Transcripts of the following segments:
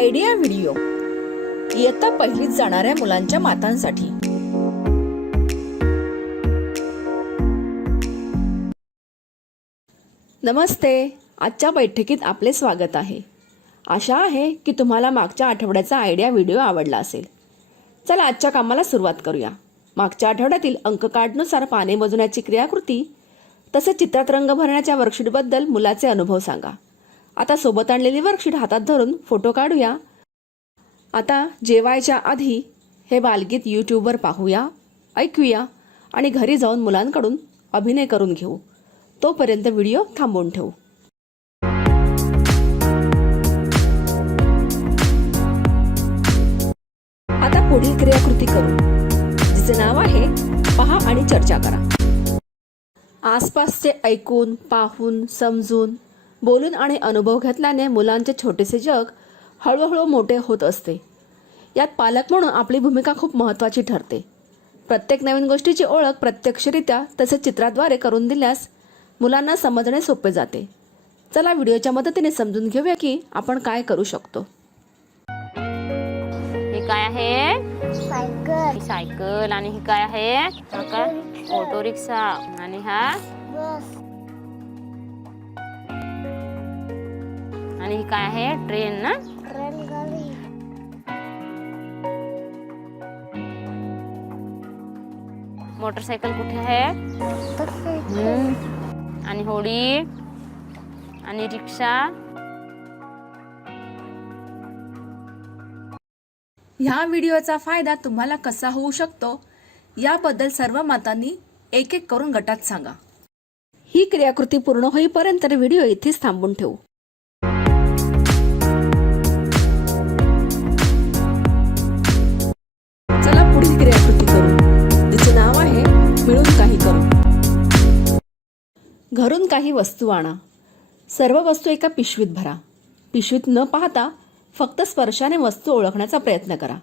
Idea video इयत्ता पहिलीत जाणाऱ्या मुलांच्या मातांसाठी. नमस्ते. आजच्या बैठकीत आपले स्वागत आहे. आशा आहे की तुम्हाला मागच्या आठवड्याचा आयडिया व्हिडिओ आवडला असेल. चला आजच्या कामाला सुरुवात करूया. मागच्या आठवड्यातील अंक कार्डनुसार पाने मोजण्याची क्रियाकृती तसेच चित्रात रंग भरण्याच्या वर्कशीटबद्दल मुलाचे अनुभव सांगा. आता सोबत आणलेली वर्कशीट हातात धरून फोटो काढूया. आता जेवायच्या आधी हे बालगीत यूट्यूबवर पाहूया ऐकूया आणि घरी जाऊन मुलांकडून अभिनय करून घेऊ. तोपर्यंत व्हिडिओ थांबवून ठेवू. आता पुढील क्रियाकृती करू. जिचे नाव आहे पहा आणि चर्चा करा. आसपासचे ऐकून पाहून समजून बोलून आणि अनुभव घेतल्याने मुलांचे छोटेसे जग हळूहळू मोठे होत असते. यात पालक म्हणून आपली भूमिका खूप महत्त्वाची ठरते. प्रत्येक नवीन गोष्टीची ओळख प्रत्यक्षरित्या तसेच चित्राद्वारे करून दिल्यास मुलांना समजणे सोपे जाते. चला व्हिडिओच्या मदतीने समजून घेऊया की आपण काय करू शकतो. हे काय आहे? सायकल. सायकल आणि ही काय आहे? ऑटो रिक्षा आणि हा? बस. आणि ही काय आहे? ट्रेन ना? मोटरसायकल कुठे आहे? आणि होडी? आणि रिक्षा? ह्या व्हिडिओचा फायदा तुम्हाला कसा होऊ शकतो याबद्दल सर्व मातांनी एक एक करून गटात सांगा. ही क्रियाकृती पूर्ण होईपर्यंत व्हिडिओ इथेच थांबून ठेवू. घरून काही वस्तू आणा. सर्व वस्तू एका पिशवीत भरा. पिशवीत न पाहता फक्त स्पर्शाने वस्तू ओळखण्याचा प्रयत्न करा.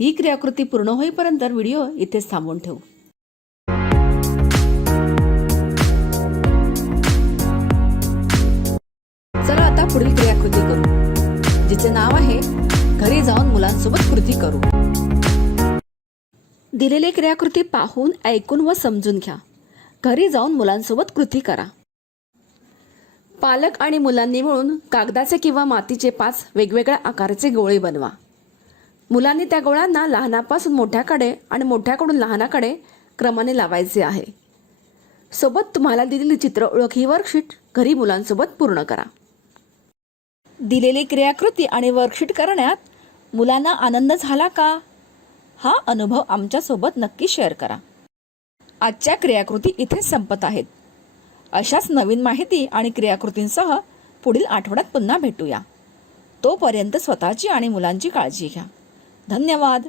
ही क्रियाकृती पूर्ण होईपर्यंत व्हिडिओ इथेच थांबवून ठेवू. चला आता पुढील क्रियाकृती करू जिचे नाव आहे घरी जाऊन मुलांसोबत कृती करू. दिलेली क्रियाकृती पाहून ऐकून व समजून घ्या. घरी जाऊन मुलांसोबत कृती करा. पालक आणि मुलांनी मिळून कागदाचे किंवा मातीचे पाच वेगवेगळ्या आकाराचे गोळे बनवा. मुलांनी त्या गोळ्यांना लहानापासून मोठ्याकडे आणि मोठ्याकडून लहानाकडे क्रमाने लावायचे आहे. सोबत तुम्हाला दिलेली चित्र ओळख ही वर्कशीट घरी मुलांसोबत पूर्ण करा. दिलेली क्रियाकृती आणि वर्कशीट करण्यात मुलांना आनंद झाला का? हा अनुभव आमच्यासोबत नक्की शेअर करा. आजच्या क्रियाकृती इथेच संपत आहेत. अशाच नवीन माहिती आणि क्रियाकृतींसह पुढील आठवड्यात पुन्हा भेटूया. तोपर्यंत स्वतःची आणि मुलांची काळजी घ्या. धन्यवाद.